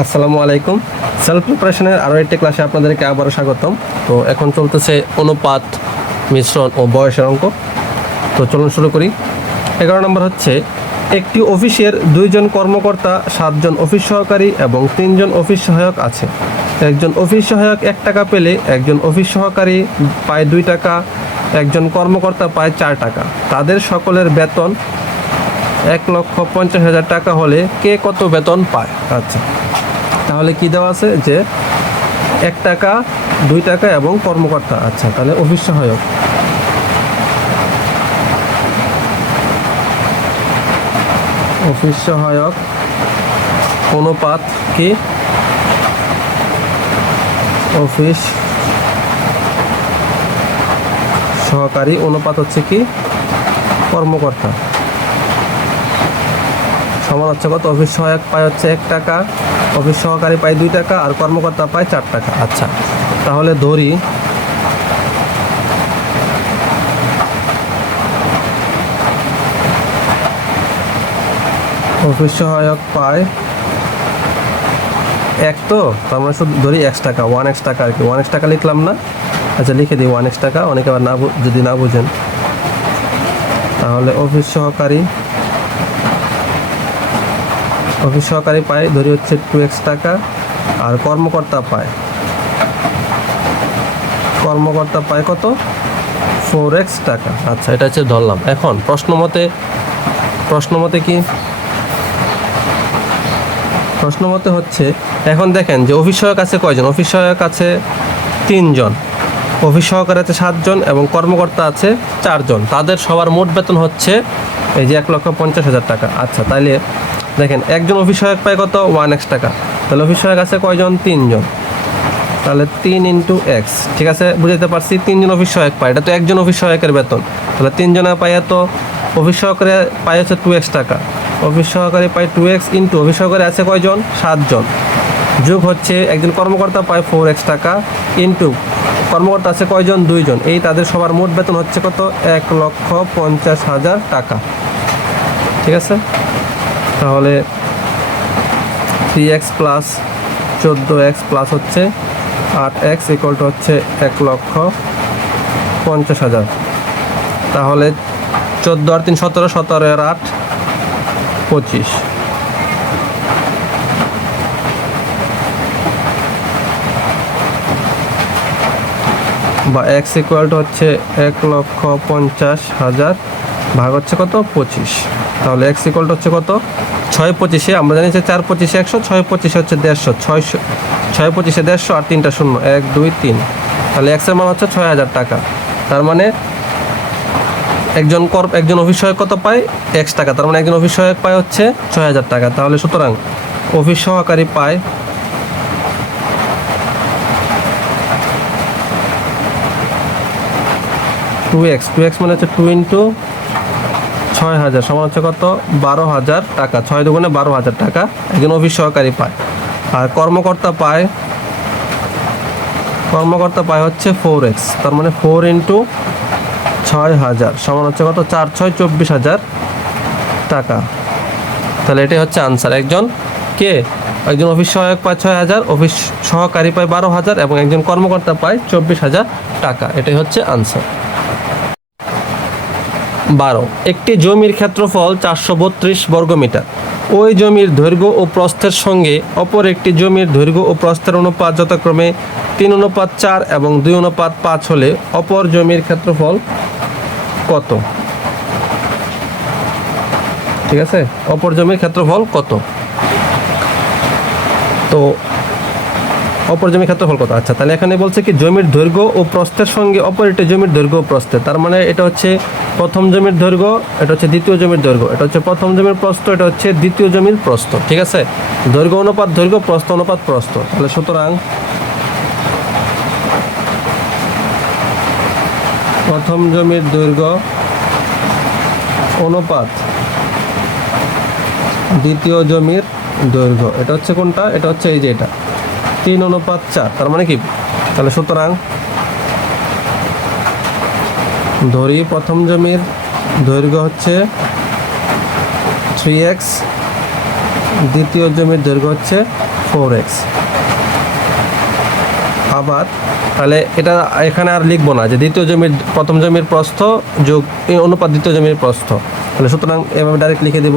আসসালামু আলাইকুম। সেলফ প্রিপারেশনের আরও একটি ক্লাসে আপনাদেরকে আবারও স্বাগতম। তো এখন চলতেছে অনুপাত, মিশ্রণ ও বয়সের অঙ্ক। তো চলুন শুরু করি। এগারো নম্বর হচ্ছে, একটি অফিসের দুইজন কর্মকর্তা, সাতজন অফিস সহকারী এবং তিনজন অফিস সহায়ক আছে। একজন অফিস সহায়ক এক টাকা পেলে একজন অফিস সহকারী পায় দুই টাকা, একজন কর্মকর্তা পায় চার টাকা। তাদের সকলের বেতন এক লক্ষ পঞ্চাশ হাজার টাকা হলে কে কত বেতন পায়? আচ্ছা। তাহলে কি দেওয়া আছে? যে এক টাকা দুই টাকা এবং কর্মকর্তা। আচ্ছা। তাহলে অফিস সহায়ক। অফিস সহায়ক অনুপাত কি? অফিস সহকারী অনুপাত হচ্ছে কি? কর্মকর্তা। সমান হচ্ছে কত অফিস সহায়ক পায় হচ্ছে এক টাকা অফিস সহকারী পায় দুই টাকা আর কর্মকর্তা পায় চার টাকা। আচ্ছা। তাহলে ধরি অফিস সহায়ক পায় এক তো তো আমরা শুধু ধরি এক্স টাকা ওয়ান এক্স টাকা আর কি। ওয়ান এক্স টাকা লিখলাম না। আচ্ছা লিখে দিই ওয়ান এক্স টাকা অনেকে আবার না যদি না বুঝেন। তাহলে অফিস সহকারী অফিস সহকারী পায় ধরি হচ্ছে টু এক্স টাকা আর কর্মকর্তা পায়। কর্মকর্তা পায় কত? ফোর এক্স টাকা। আচ্ছা এটা হচ্ছে ধরলাম। এখন প্রশ্ন মতে প্রশ্ন মতে কি? প্রশ্ন মতে হচ্ছে এখন দেখেন যে অফিস সহায়ক আছে কয়জন? অফিস সহায়ক আছে তিনজন। অফিস সহকারী আছে সাতজন এবং কর্মকর্তা আছে চারজন। তাদের সবার মোট বেতন হচ্ছে এই যে এক লক্ষ পঞ্চাশ হাজার টাকা। আচ্ছা তাইলে দেখেন, একজন অফিস সহায়ক পায় কত? ওয়ান এক্স টাকা। তাহলে অফিস সহায়ক আছে কয়জন? তিনজন। তাহলে তিন ইন্টু এক্স ঠিক আছে? বুঝাতে পারছি, তিনজন অফিস সহায়ক পায়। এটা তো একজন অফিস সহায়কের বেতন। তাহলে তিনজনে পায় এত? অফিস সহকারে পায় হচ্ছে টু এক্স টাকা। অফিস সহকারে পায় টু এক্স ইন্টু অফিস সহকারী আছে কয়জন? সাতজন। যোগ হচ্ছে, একজন কর্মকর্তা পায় ফোর এক্স টাকা ইন্টু কর্মকর্তা আছে কয়জন? দুইজন। এই তাদের সবার মোট বেতন হচ্ছে কত? এক লক্ষ পঞ্চাশ হাজার টাকা। ঠিক আছে? তাহলে থ্রি এক্স প্লাস চোদ্দ এক্স প্লাস হচ্ছে আট এক্স ইকুয়াল টু হচ্ছে এক লক্ষ পঞ্চাশ হাজার। তাহলে চোদ্দ আর তিন সতেরো সতেরো আর আট পঁচিশ। বা এক্স ইকুয়াল টু হচ্ছে এক লক্ষ পঞ্চাশ হাজার ভাগ হচ্ছে কত? পঁচিশ। তাহলে এক্স ইকুয়াল টু হচ্ছে কত? ছয় পঁচিশে, আমরা জানি যে চার পঁচিশে একশো, ছয় পঁচিশে হচ্ছে দেড়শো। ছয়শো, ছয় পঁচিশে দেড়শো আর তিনটা শূন্য, এক, দুই, তিন। তাহলে এক্সের মান হচ্ছে ছয় হাজার টাকা। তার মানে একজন কর, একজন অফিস সহায়ক কত পায়? এক্স টাকা। তার মানে একজন অফিস সহায়ক পায় হচ্ছে ছয় হাজার টাকা। তাহলে সুতরাং অফিস সহকারী পায় টু এক্স টু এক্স মানে হচ্ছে টু ইন্টু ছয় হাজার, সমান হচ্ছে কত? বারো হাজার টাকা। ছয় দুগুণে বারো হাজার টাকা একজন অফিস সহকারী পায়। আর কর্মকর্তা পায় কর্মকর্তা পায় হচ্ছে ফোর এক্স তার মানে ফোর ইন্টু ছয় হাজার, সমান হচ্ছে কত? চার ছয় চব্বিশ হাজার টাকা। তাহলে এটাই হচ্ছে আনসার একজন কে? একজন অফিস সহায়ক পায় ছয় হাজার, অফিস সহকারী পায় বারো হাজার এবং একজন কর্মকর্তা পায় চব্বিশ হাজার টাকা। এটাই হচ্ছে আনসার বারো। একটি জমির ক্ষেত্রফল চারশো বত্রিশ বর্গমিটার ওই জমির দৈর্ঘ্য ও প্রস্থের সঙ্গে অপর একটি জমির দৈর্ঘ্য ও প্রস্থের অনুপাত যথাক্রমে তিন অনুপাত চার এবং দুই অনুপাত পাঁচ হলে অপর জমির ক্ষেত্রফল কত? ঠিক আছে? অপর জমির ক্ষেত্রফল কত? তো অপর জমির ক্ষেত্রফল কত? আচ্ছা তাহলে এখানে বলছে কি জমির দৈর্ঘ্য ও প্রস্থের সঙ্গে অপর একটি জমির দৈর্ঘ্য ও প্রস্থের তার মানে এটা হচ্ছে প্রথম জমির দৈর্ঘ্য, এটা হচ্ছে দ্বিতীয় জমির দৈর্ঘ্য। এটা হচ্ছে প্রথম জমির প্রস্থ, এটা হচ্ছে দ্বিতীয় জমির প্রস্থ, ঠিক আছে? দৈর্ঘ্য, অনুপাত দৈর্ঘ্য, প্রস্থ, অনুপাত প্রস্থ। তাহলে সুতরাং প্রথম জমির দৈর্ঘ্য, অনুপাত দ্বিতীয় জমির দৈর্ঘ্য। এটা হচ্ছে কোনটা? এটা হচ্ছে এই যে এটা। তিন অনুপাত চার, তার মানে কি? তাহলে সুতরাং ধরি প্রথম জমির দৈর্ঘ্য হচ্ছে থ্রি এক্স দ্বিতীয় জমির দৈর্ঘ্য হচ্ছে ফোর এক্স আবার তাহলে এটা এখানে আর লিখব না যে দ্বিতীয় জমির, প্রথম জমির প্রস্থ যোগ অনুপাত দ্বিতীয় জমির প্রস্থ। তাহলে সুতরাং এভাবে ডাইরেক্ট লিখে দেব।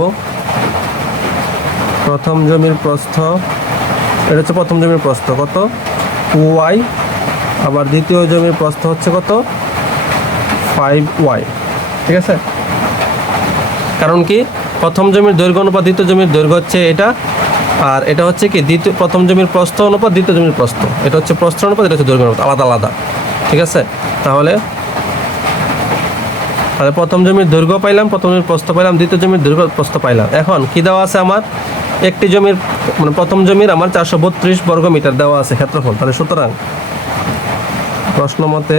প্রথম জমির প্রস্থ এটা হচ্ছে প্রথম জমির প্রস্থ, কত? ওয়াই। আবার দ্বিতীয় জমির প্রস্থ হচ্ছে কত? ফাইভ ওয়াই, ঠিক আছে? কারণ কি? প্রথম জমির দৈর্ঘ্য অনুপাত দ্বিতীয় জমির দৈর্ঘ্য হচ্ছে এটা, আর এটা হচ্ছে কি? দ্বিতীয়, প্রথম জমির প্রস্থ অনুপাত, দ্বিতীয় জমির প্রস্থ। এটা হচ্ছে প্রস্থ অনুপাত, এটা হচ্ছে দৈর্ঘ্য অনুপাত, আলাদা আলাদা, ঠিক আছে? তাহলে তাহলে প্রথম জমির দৈর্ঘ্য পাইলাম, প্রথম জমির প্রস্থ পাইলাম, দ্বিতীয় জমির দৈর্ঘ্য প্রস্থ পাইলাম। এখন কি দেওয়া আছে আমার? একটি জমির মানে প্রথম জমির আমার চারশো বত্রিশ বর্গ মিটার দেওয়া আছে ক্ষেত্রফল। তাহলে সুতরাং প্রশ্ন মতে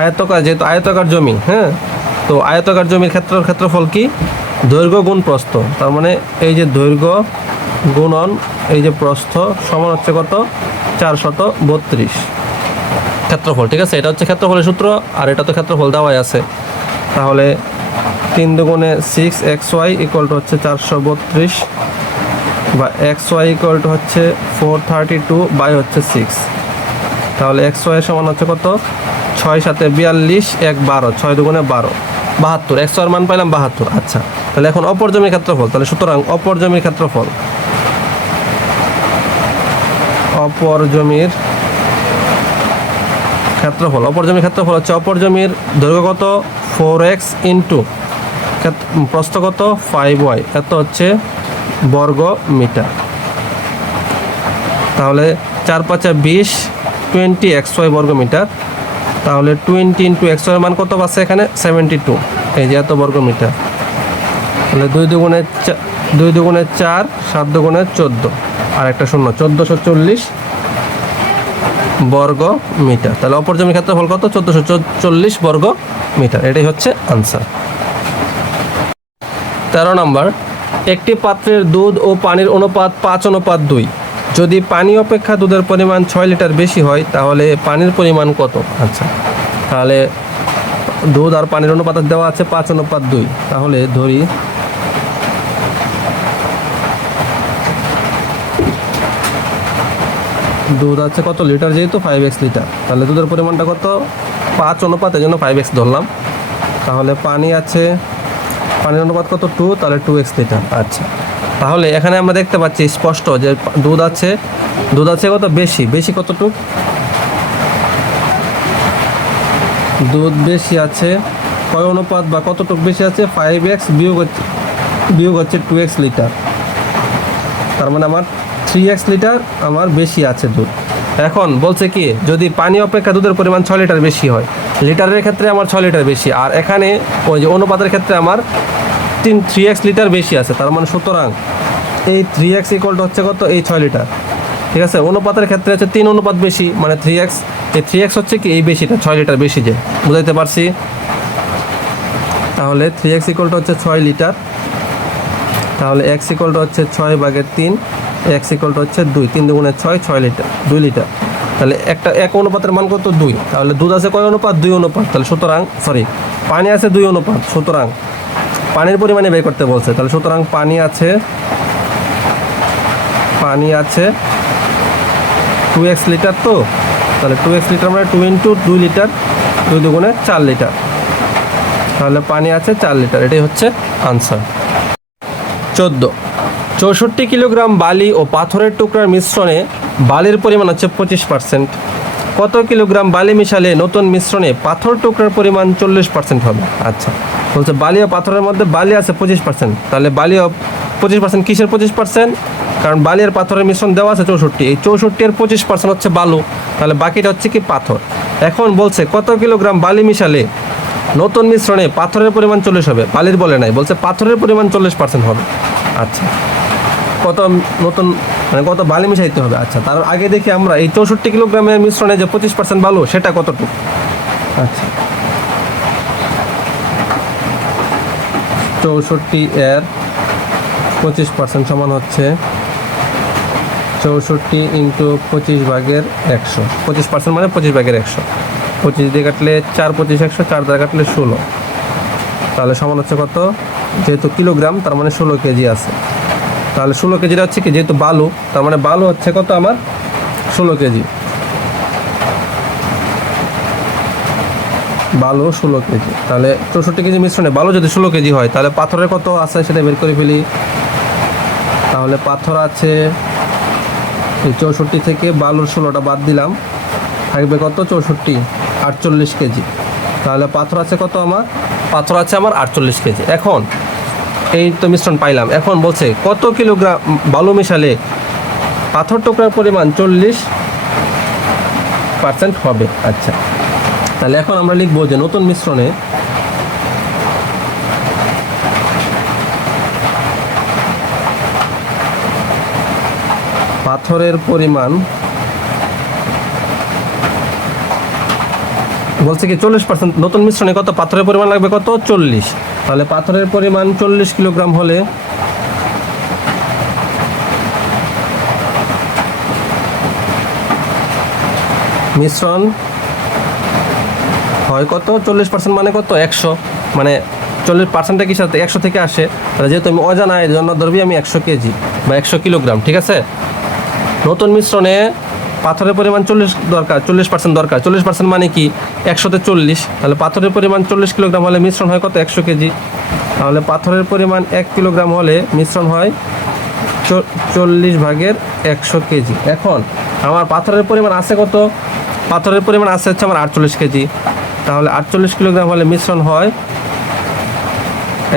আয়তকার, যেহেতু আয়তকার জমি হ্যাঁ তো আয়তকার জমির ক্ষেত্র, ক্ষেত্রফল কি? দৈর্ঘ্য গুণ প্রস্থ। তার মানে এই যে দৈর্ঘ্য গুণন, এই যে প্রস্থ সমান হচ্ছে কত? চারশত বত্রিশ। ক্ষেত্রফল, ঠিক আছে? এটা হচ্ছে ক্ষেত্রফলের সূত্র, আর এটা তো ক্ষেত্রফল দেওয়াই আছে। তাহলে তিন দুগুণে six x y equal to হচ্ছে চারশো বত্রিশ বা এক্স ওয়াই ইকুয়াল টু হচ্ছে ফোর থার্টি টু বাই হচ্ছে সিক্স তাহলে এক্স ওয়াই সমান হচ্ছে কত? ছয় সাথে বিয়াল্লিশ, এক বারো, ছয় দুগুণে বারো। বাহাত্তর এক্স ওয়ার মান পাইলাম বাহাত্তর আচ্ছা। তাহলে এখন অপর জমির ক্ষেত্রফল, তাহলে সুতরাং অপর জমির ক্ষেত্রফল। অপর জমির ক্ষেত্রফল, অপর জমির ক্ষেত্রফল হচ্ছে অপর জমির দৈর্ঘ্য কত? ফোর এক্স ইন্টু প্রস্থ কত? Five y. এত হচ্ছে বর্গ মিটার তাহলে চার পাঁচা বিশ, টোয়েন্টি এক্স ওয়াই বর্গ মিটার তাহলে টোয়েন্টি ইন্টু এক্স ওয়াই মান কত পাচ্ছে এখানে? Seventy two. এই যে এত বর্গ মিটার তাহলে দুই দুগুণে দুই দুগুণে চার, সাত দুগুণে চোদ্দ। আর একটা শূন্য। চোদ্দোশো চল্লিশ বর্গ মিটার। তাহলে অপর জমির ক্ষেত্রফল কত? চোদ্দোশো চল্লিশ বর্গ মিটার। এটাই হচ্ছে আনসার তেরো নম্বর, একটি পাত্রের দুধ ও পানির অনুপাত পাঁচ অনুপাত দুই। যদি পানি অপেক্ষা দুধের পরিমাণ ছয় লিটার বেশি হয়, তাহলে পানির পরিমাণ কত? আচ্ছা। তাহলে দুধ আর পানির অনুপাত দেওয়া আছে পাঁচ অনুপাত দুই। তাহলে ধরি দুধ আছে কত? লিটার যেহেতু ফাইভ এক্স লিটার। তাহলে দুধের পরিমাণটা কত? পাঁচ অনুপাত এই জন্য ফাইভ এক্স ধরলাম। তাহলে পানি আছে, পানির অনুপাত কত? টু তাহলে টু এক্স লিটার। আচ্ছা। তাহলে এখানে আমরা দেখতে পাচ্ছি স্পষ্ট যে দুধ আছে দুধ আছে কত? বেশি। বেশি কতটুক দুধ বেশি আছে, কয় অনুপাত বা কতটুক বেশি আছে? ফাইভ এক্স বিয়োগ হচ্ছে বিয়োগ হচ্ছে টু এক্স লিটার। তার মানে আমার থ্রি এক্স লিটার আমার বেশি আছে দুধ। এখন বলছে কি, যদি পানি অপেক্ষা দুধের পরিমাণ ছয় লিটার বেশি হয় লিটারের ক্ষেত্রে আমার ছয় লিটার বেশি, আর এখানে ওই যে অনুপাতের ক্ষেত্রে আমার তিন থ্রি এক্স লিটার বেশি আছে, তার মানে সুতরাং এই থ্রি এক্স ইকুয়াল হচ্ছে কত? এই ছয় লিটার ঠিক আছে? অনুপাতের ক্ষেত্রে হচ্ছে তিন অনুপাত বেশি মানে থ্রি এক্স এই থ্রি এক্স হচ্ছে কি, এই বেশিটা, ছয় লিটার বেশি যে। বুঝাইতে পারছি? তাহলে থ্রি এক্স ইকুয়ালটা হচ্ছে ছয় লিটার তাহলে এক্স ইকুয়ালটা হচ্ছে ছয় ভাগের তিন এক্স ইকুয়ালটা হচ্ছে দুই, তিন দুগুণে ছয় ছয় লিটার, দুই লিটার। তাহলে একটা এক অনুপাতের মান কত? দুই। তাহলে দুধ আছে কয় অনুপাত? দুই অনুপাত। তাহলে সুতরাং সরি পানি আছে দুই অনুপাত। সুতরাং, পানির পরিমাণে বের করতে বলছে। তাহলে সুতরাং পানি আছে পানি আছে টু এক্স লিটার তো? তাহলে টু এক্স লিটার মানে টু ইন্টু দুই লিটার, দুই দুগুণে চার লিটার। তাহলে পানি আছে চার লিটার। এটাই হচ্ছে আনসার চোদ্দ। চৌষট্টি কিলোগ্রাম বালি ও পাথরের টুকরার মিশ্রণে বালির পরিমাণ হচ্ছে পঁচিশ পার্সেন্ট কত কিলোগ্রাম বালি মিশালে নতুন মিশ্রণে পাথর টুকরার পরিমাণ চল্লিশ পার্সেন্ট হবে? আচ্ছা বলছে বালি ও পাথরের মধ্যে বালি আছে পঁচিশ পার্সেন্ট তাহলে বালি ও পঁচিশ পার্সেন্ট কিসের পঁচিশ পার্সেন্ট কারণ বালি আর পাথরের মিশ্রণ দেওয়া আছে চৌষট্টি। এই চৌষট্টি এর পঁচিশ পার্সেন্ট হচ্ছে বালু। তাহলে বাকিটা হচ্ছে কি পাথর? এখন বলছে কত কিলোগ্রাম বালি মিশালে নতুন মিশ্রণে পাথরের পরিমাণ চল্লিশ হবে? বালির বলে নাই, বলছে পাথরের পরিমাণ চল্লিশ পার্সেন্ট হবে। আচ্ছা। কত নতুন মানে কত বালি মিশাইতে হবে? আচ্ছা তার আগে দেখি আমরা এই চৌষট্টি কিলোগ্রামের মিশ্রণে যে পঁচিশ পার্সেন্ট বালু, সেটা কতটুকু? আচ্ছা। চৌষট্টি এর পঁচিশ পার্সেন্ট সমান হচ্ছে চৌষট্টি ইন্টু পঁচিশ ভাগের একশো। পঁচিশ পার্সেন্ট মানে পঁচিশ ভাগের একশো। পঁচিশ দিয়ে কাটলে চার, পঁচিশ একশো, চার দিয়ে কাটলে ষোলো। তাহলে সমান হচ্ছে কত? যেহেতু কিলোগ্রাম, তার মানে ষোলো কেজি আছে। তাহলে ষোলো কেজিটা হচ্ছে কি? যেহেতু বালু, তার মানে বালু হচ্ছে কত আমার? ষোলো কেজি। বালু ষোলো কেজি। তাহলে চৌষট্টি কেজি মিশ্রণে বালু যদি ষোলো কেজি হয়, তাহলে পাথরের কত আছে সেটা বের করে ফেলি। তাহলে পাথর আছে চৌষট্টি থেকে বালুর ষোলোটা বাদ দিলাম। থাকবে কত? চৌষট্টি, আটচল্লিশ কেজি। তাহলে পাথর আছে কত আমার? পাথর আছে আমার আটচল্লিশ কেজি। এখন এই তো মিশ্রণ পাইলাম। এখন বলছে, কত কিলোগ্রাম বালু মিশালে পাথর টুকরার পরিমাণ চল্লিশ পার্সেন্ট হবে? আচ্ছা। তাহলে এখন আমরা লিখব যে নতুন মিশ্রণে পাথরের পরিমাণ বলছে কি, চল্লিশ পার্সেন্ট নতুন মিশ্রণে কত? পাথরের পরিমাণ লাগবে কত? চল্লিশ। তাহলে পাথরের পরিমাণ চল্লিশ কিলোগ্রাম হলে মিশ্রণ হয় কত? চল্লিশ পার্সেন্ট মানে কত? একশো। মানে চল্লিশ পার্সেন্টটা কি সাথে একশো থেকে আসে। তাহলে যেহেতু আমি অজানা এর জন্য ধরবি আমি একশো কেজি বা একশো কিলোগ্রাম, ঠিক আছে? নতুন মিশ্রণে পাথরের পরিমাণ চল্লিশ দরকার, চল্লিশ পার্সেন্ট দরকার। চল্লিশ পার্সেন্ট মানে কি? একশোতে চল্লিশ তাহলে পাথরের পরিমাণ চল্লিশ কিলোগ্রাম হলে মিশ্রণ হয় কত? একশো কেজি। তাহলে পাথরের পরিমাণ এক কিলোগ্রাম হলে মিশ্রণ হয় চল্লিশ ভাগের একশো কেজি। এখন আমার পাথরের পরিমাণ আছে কত? পাথরের পরিমাণ আছে হচ্ছে আমার আটচল্লিশ কেজি। তাহলে আটচল্লিশ কিলোগ্রাম হলে মিশ্রণ হয়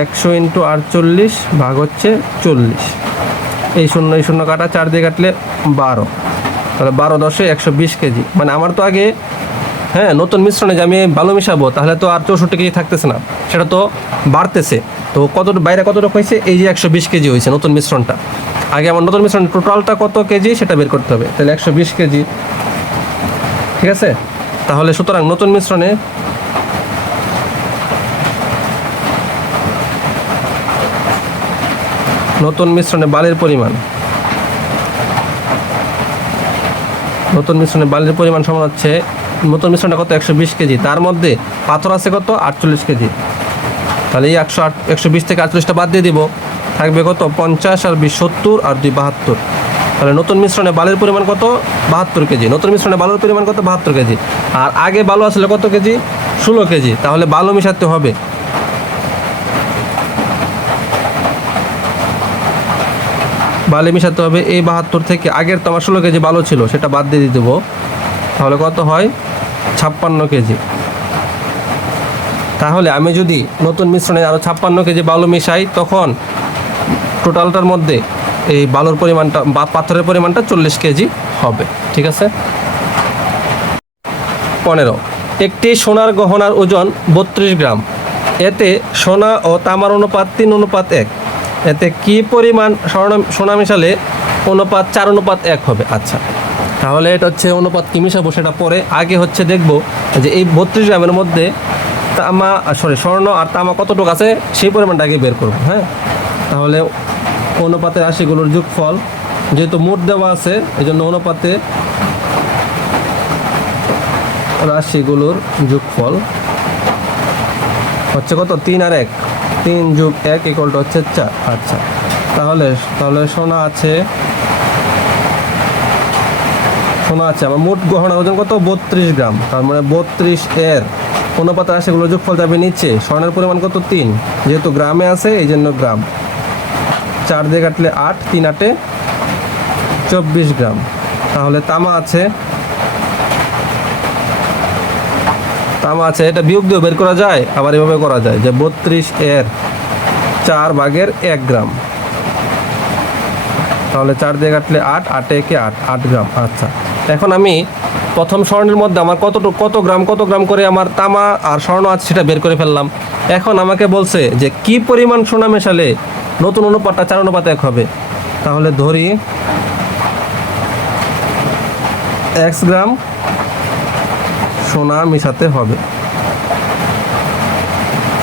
একশো ইন্টু আটচল্লিশ ভাগ হচ্ছে চল্লিশ। এই শূন্য এই শূন্য কাটা চার দিয়ে কাটলে বারো। তাহলে বারো দশে একশো বিশ কেজি। মানে আমার তো আগে হ্যাঁ নতুন মিশ্রণে যে আমি বালু মিশাবো, তাহলে তো আর চৌষট্টি কেজি থাকতেছে না। সেটা তো বাড়তেছে। তো কত, বাইরে কতটুকু হয়েছে? এই যে একশো বিশ কেজি হয়েছে নতুন মিশ্রণটা। আগে আমার নতুন মিশ্রণ টোটালটা কত কেজি সেটা বের করতে হবে। তাহলে একশো বিশ কেজি। ঠিক আছে? তাহলে সুতরাং নতুন মিশ্রণে নতুন মিশ্রণে বালির পরিমাণ। নতুন মিশ্রণে বালির পরিমাণ সমান হচ্ছে নতুন মিশ্রণটা কত? একশো বিশ কেজি। তার মধ্যে পাথর আছে কত? আটচল্লিশ কেজি। তাহলে এই একশো আট একশো বিশ থেকে আটচল্লিশটা বাদ দিয়ে দিব। থাকবে কত? পঞ্চাশ আর বিশ সত্তর আর দুই বাহাত্তর। তাহলে নতুন মিশ্রণে বালির পরিমাণ কত? বাহাত্তর কেজি। নতুন মিশ্রণে বালুর পরিমাণ কত? বাহাত্তর কেজি। আর আগে বালু আসলে কত কেজি? ষোলো কেজি। তাহলে বালু মিশাতে হবে। বালি মিশাতে হবে, এই বাহাত্তর থেকে আগের তো আমার ষোলো কেজি বালু ছিল, সেটা বাদ দিয়ে দেবো তাহলে কত হয়? ছাপ্পান্ন কেজি। তাহলে আমি যদি নতুন মিশ্রণে আরও ছাপ্পান্ন কেজি বালু মিশাই, তখন টোটালটার মধ্যে এই বালুর পরিমাণটা বা পাথরের পরিমাণটা চল্লিশ কেজি হবে। ঠিক আছে? পনেরো। একটি সোনার গহনার ওজন বত্রিশ গ্রাম। এতে সোনা ও তামার অনুপাত তিন, অনুপাত এক। এতে কি পরিমাণ স্বর্ণ সোনা মিশালে অনুপাত চার অনুপাত এক হবে? আচ্ছা তাহলে এটা হচ্ছে অনুপাত কি মিশাবো সেটা পরে। আগে হচ্ছে দেখব যে এই বত্রিশ গ্রামের মধ্যে তামা সরি স্বর্ণ আর তামা কতটুকু আছে সেই পরিমাণটা আগে বের করব হ্যাঁ? তাহলে অনুপাতে রাশিগুলোর যোগফল যেহেতু মোট দেওয়া আছে এই জন্য অনুপাতে রাশিগুলোর যোগফল হচ্ছে কত? তিন আর এক। তিন যোগ এক ইকুয়ালটা হচ্ছে চার। আচ্ছা তাহলে তাহলে সোনা আছে সোনা আছে। আমার মোট গহনা ওজন কত? বত্রিশ গ্রাম। তার মানে বত্রিশ এর অনুপাত রাশিগুলোর যোগফল যাবে নিচে। স্বর্ণের পরিমাণ কত? তিন। যেহেতু গ্রামে আছে এই জন্য গ্রাম। চার দিয়ে কাটলে আট, তিন আটে চব্বিশ গ্রাম। তাহলে তামা আছে তামা আছে, এটা বিয়োগ দিয়ে বের করা যায়, আবার এভাবে করা যায়, যে বত্রিশ এর চার ভাগের এক গ্রাম। তাহলে চার দিয়ে কাটলে আট, আটে একে আট আট গ্রাম আচ্ছা। এখন আমি প্রথম স্বর্ণের মধ্যে আমার কতটুকু, কত গ্রাম কত গ্রাম করে আমার তামা আর স্বর্ণ আছে সেটা বের করে ফেললাম। এখন আমাকে বলছে যে কি পরিমাণ সোনা মেশালে নতুন অনুপাতটা, চার অনুপাত এক হবে। তাহলে ধরি, এক্স গ্রাম সোনা মিশাতে হবে।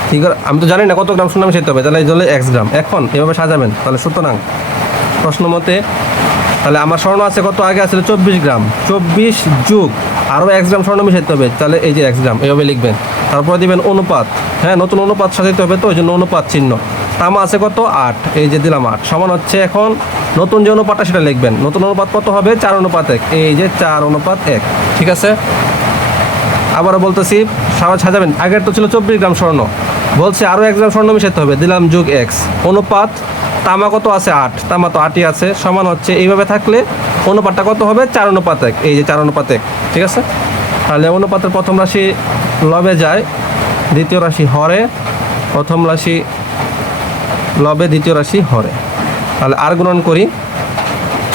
ঠিক আছে? আমি তো জানি না কত গ্রাম সোনা মিশাতে হবে, তাহলে এই জন্য এক্স গ্রাম। এখন এভাবে সাজাবেন, তাহলে সুতরাং প্রশ্ন মতে, তাহলে আমার স্বর্ণ আছে কত? আগে আসলে চব্বিশ গ্রাম। চব্বিশ যুগ, আরও এক গ্রাম স্বর্ণ মিশাতে হবে, তাহলে এই যে এক গ্রাম, এভাবে লিখবেন। তারপরে দিবেন অনুপাত। হ্যাঁ নতুন অনুপাত সাজাতে হবে তো, ওই জন্য অনুপাত চিহ্ন। তামা আছে কত? আট। এই যে দিলাম আট। সমান হচ্ছে এখন নতুন যে অনুপাতটা সেটা লিখবেন। নতুন অনুপাত কত হবে? চার অনুপাত এক। এই যে চার অনুপাত এক। ঠিক আছে? আবারও বলতেছি সাজাবেন। আগের তো ছিল চব্বিশ গ্রাম স্বর্ণ। বলছে আরও এক গ্রাম স্বর্ণ মিশাতে হবে। দিলাম যুগ এক্স অনুপাত, তামা কত আছে? আট। তামা তো আটই আছে। সমান হচ্ছে, এইভাবে থাকলে অনুপাতটা কত হবে? চার অনুপাত এক। এই যে চার অনুপাত এক। ঠিক আছে? তাহলে অনুপাতের প্রথম রাশি লবে যায়, দ্বিতীয় রাশি হরে, প্রথম রাশি লবে, দ্বিতীয় রাশি হরে। তাহলে আর গুণন করি,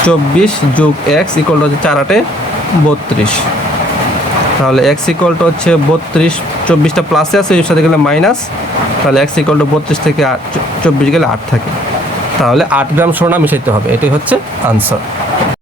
চব্বিশ যুগ এক্স ইকুয়াল হচ্ছে চার আটে বত্রিশ। তাহলে এক্স ইকলটা হচ্ছে বত্রিশ, চব্বিশটা প্লাসে আছে, এর সাথে গেলে মাইনাস তাহলে এক্স ইকলটা বত্রিশ থেকে আট চব্বিশ গেলে আট থাকে। তাহলে আট গ্রাম সোনা মিশাইতে হবে, এটাই হচ্ছে আনসার